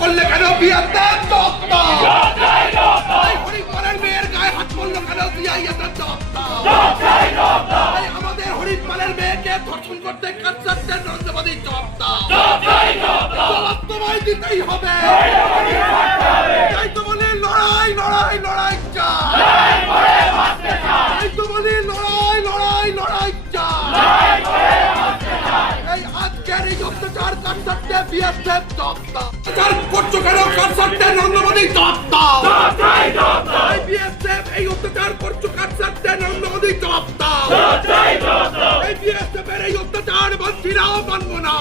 করলে কেন বিয়েতে হরিপালের মেয়ের গায়ে হাত করলো কেন আমাদের হরিপালের মেয়েকে ধর্ষণ করতে কাটতে নরেন্দ্র মোদী জবাব তোমায় দিতেই হবে। তাই তো বলি লড়াই লড়াই লড়াই চাই, তাই তো বলি লড়াই লড়াই লড়াই চাই। এই আজকের এই অত্যাচার কাটতে বিএসএফ অত্যাচার করছো কেন কাটতে নরেন্দ্র মোদী এই বিএসএফ এই অত্যাচার করছো কাটতে নরেন্দ্র মোদী এই বিএসএফ এর এই অত্যাচার মানছিনা মানবো না,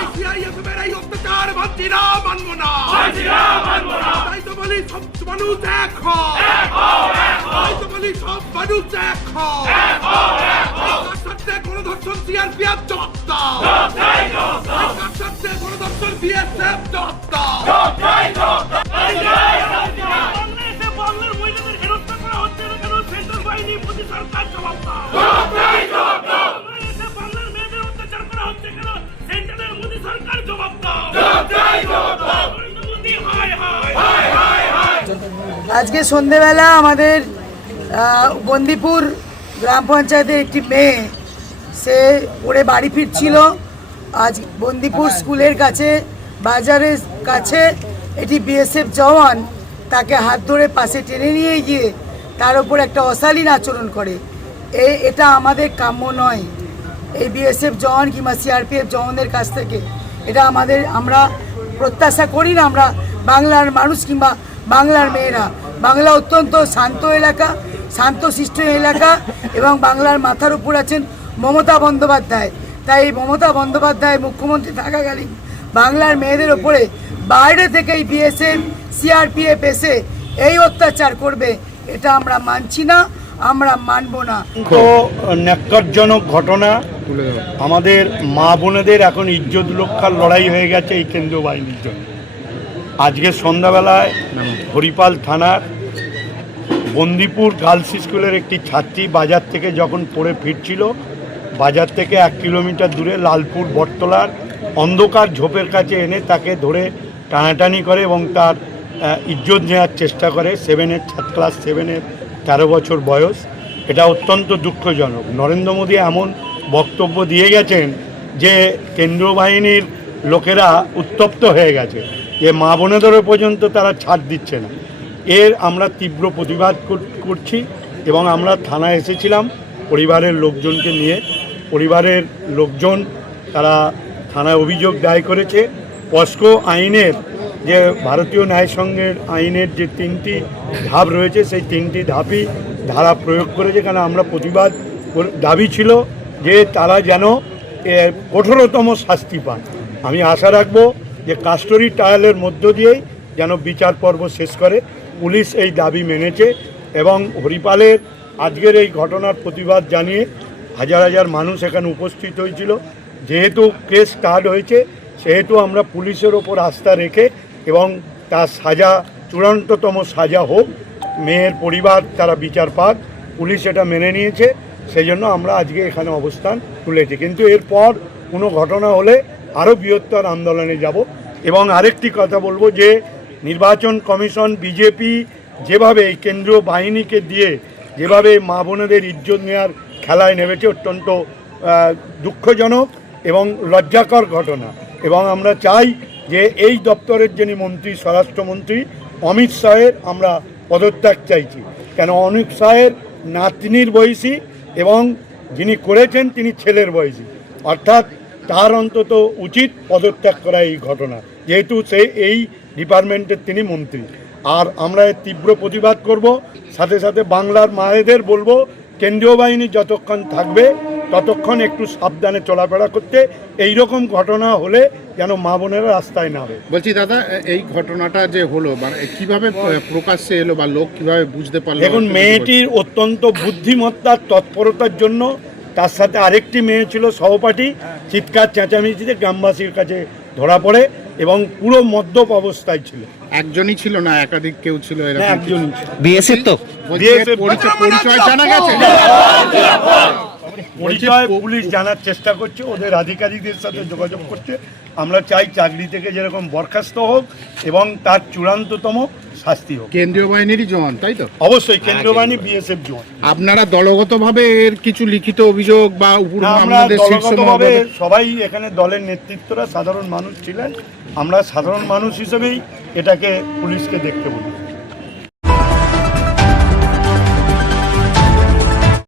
এই সিআইএসএফ এর এই অত্যাচার মানছিনা মানবো না। তাই তো বলি সব মানুষ এক হও, তাই তো বলি সব মানুষ এক হও। কাটতে গণধর্ষণ সিআরপিএফ জবাব দাও, কাটতে গণধর্ষণ বিএসএফ জবাব দাও। আজকে সন্ধেবেলা আমাদের বন্দিপুর গ্রাম পঞ্চায়েতের একটি মেয়ে, সে পড়ে বাড়ি ফিরছিল। আজ বন্দিপুর স্কুলের কাছে বাজারের কাছে এটি বিএসএফ জওয়ান তাকে হাত ধরে পাশে টেনে নিয়ে গিয়ে তার উপর একটা অশালীন আচরণ করে। এটা আমাদের কাম্য নয়। এই বিএসএফ জওয়ান কিংবা সিআরপিএফ জওয়ানদের কাছ থেকে এটা আমরা প্রত্যাশা করি না। আমরা বাংলার মানুষ কিংবা বাংলার মেয়েরা, বাংলা অত্যন্ত শান্ত এলাকা, শান্তশিষ্ট এলাকা এবং বাংলার মাথার উপর আছেন মমতা বন্দ্যোপাধ্যায়। তাই এই মমতা বন্দ্যোপাধ্যায় মুখ্যমন্ত্রী থাকাকালীন বাংলার মেয়েদের ওপরে বাইরে থেকে এই বিএসএফ সিআরপিএফ এসে এই অত্যাচার করবে, এটা আমরা মানছি না, আমরা মানব না। তো ন্যাক্কারজনক ঘটনা। আমাদের মা বোনেদের এখন ইজ্জত রক্ষার লড়াই হয়ে গেছে এই কেন্দ্রীয় বাহিনীর জন্য। আজকে সন্ধ্যাবেলায় হরিপাল থানার বন্দিপুর গার্লস স্কুলের একটি ছাত্রী বাজার থেকে যখন পড়ে ফিরছিল, বাজার থেকে 1 কিলোমিটার দূরে লালপুর বটতলার অন্ধকার ঝোপের কাছে এনে তাকে ধরে টানাটানি করে এবং তার ইজ্জত নেওয়ার চেষ্টা করে। ক্লাস 7-এর 13 বছর বয়স। এটা অত্যন্ত দুঃখজনক। নরেন্দ্র মোদী এমন বক্তব্য দিয়ে গেছেন যে কেন্দ্রীয় বাহিনীর লোকেরা উত্তপ্ত হয়ে গেছে, যে মা বোনেদেরও পর্যন্ত তারা ছাড় দিচ্ছে না। এর আমরা তীব্র প্রতিবাদ করছি এবং আমরা থানায় এসেছিলাম পরিবারের লোকজনকে নিয়ে। পরিবারের লোকজন তারা থানায় অভিযোগ দায়ের করেছে। পস্কো আইনের যে ভারতীয় ন্যায় সংঘের আইনের যে 3টি ধাপ রয়েছে, সেই 3টি ধাপই ধারা প্রয়োগ করেছে। কারণ আমরা প্রতিবাদ দাবি ছিল যে তারা যেন কঠোরতম শাস্তি পান। আমি আশা রাখবো যে কাস্টডি ট্রায়ালের মধ্য দিয়েই যেন বিচার পর্ব শেষ করে। পুলিশ এই দাবি মেনেছে এবং হরিপালের আজকের এই ঘটনার প্রতিবাদ জানিয়ে হাজার হাজার মানুষ এখানে উপস্থিত হয়েছিল। যেহেতু কেস স্টার্ট হয়েছে সেহেতু আমরা পুলিশের ওপর আস্থা রেখে এবং তার সাজা চূড়ান্ততম সাজা হোক, মেয়ের পরিবার তারা বিচার পাক, পুলিশ এটা মেনে নিয়েছে। সেই জন্য আমরা আজকে এখানে অবস্থান তুলেছি। কিন্তু এরপর কোনো ঘটনা হলে আরও বৃহত্তর আন্দোলনে যাব। এবং আরেকটি কথা বলবো যে নির্বাচন কমিশন বিজেপি যেভাবে এই কেন্দ্রীয় বাহিনীকে দিয়ে যেভাবে মা বোনেদের ইজ্জত নেওয়ার খেলায় নেমেছে, অত্যন্ত দুঃখজনক এবং লজ্জাকর ঘটনা। এবং আমরা চাই যে এই দপ্তরের যিনি মন্ত্রী, স্বরাষ্ট্রমন্ত্রী অমিত শাহের আমরা পদত্যাগ চাইছি। কেন অমিত শাহের নাতনির বয়সী এবং যিনি করেছেন তিনি ছেলের বয়সী, অর্থাৎ তার অন্তত উচিত পদত্যাগ করা এই ঘটনা, যেহেতু সে এই ডিপার্টমেন্টের তিনি মন্ত্রী। আর আমরা এর তীব্র প্রতিবাদ করব। সাথে সাথে বাংলার মায়েদের বলবো কেন্দ্রীয় বাহিনী যতক্ষণ থাকবে ততক্ষণ একটু সাবধানে চলাফেরা করতে। এই রকম ঘটনা হলে যেন মা বোনেরা রাস্তায় না হবে। বলছি দাদা, এই ঘটনাটা যে হলো কিভাবে প্রকাশ্যে এলো বা লোক কিভাবে বুঝতে পারলো? দেখুন, মেয়েটির অত্যন্ত বুদ্ধিমত্তার তৎপরতার জন্য তার সাথে আরেকটি মেয়ে ছিল সহপাঠী, চিৎকার চেঁচামেচিতে গ্রামবাসীর কাছে ধরা পড়ে এবং পুরো মদ্যপ অবস্থায় ছিল। একজনই ছিল না একাধিক কেউ ছিল? একজনই। বিএসএফ তো পরিচয় জানা গেছে? পরিচয় পুলিশ জানার চেষ্টা করছে, ওদের আধিকারিকদের সাথে যোগাযোগ করছে। আমরা চাই চাকরি থেকে যেরকম বরখাস্ত হোক এবং তার চূড়ান্ততম শাস্তি হোক। কেন্দ্রীয় বাহিনীরই জওয়ান, তাই তো? অবশ্যই কেন্দ্রীয় বাহিনী, বিএসএফ জওয়ান। আপনারা দলগতভাবে এর কিছু লিখিত অভিযোগ বা আমরা দলগতভাবে সবাই এখানে দলের নেতৃত্বরা সাধারণ মানুষ ছিলেন, আমরা সাধারণ মানুষ হিসেবেই এটাকে পুলিশকে দেখতে বলি।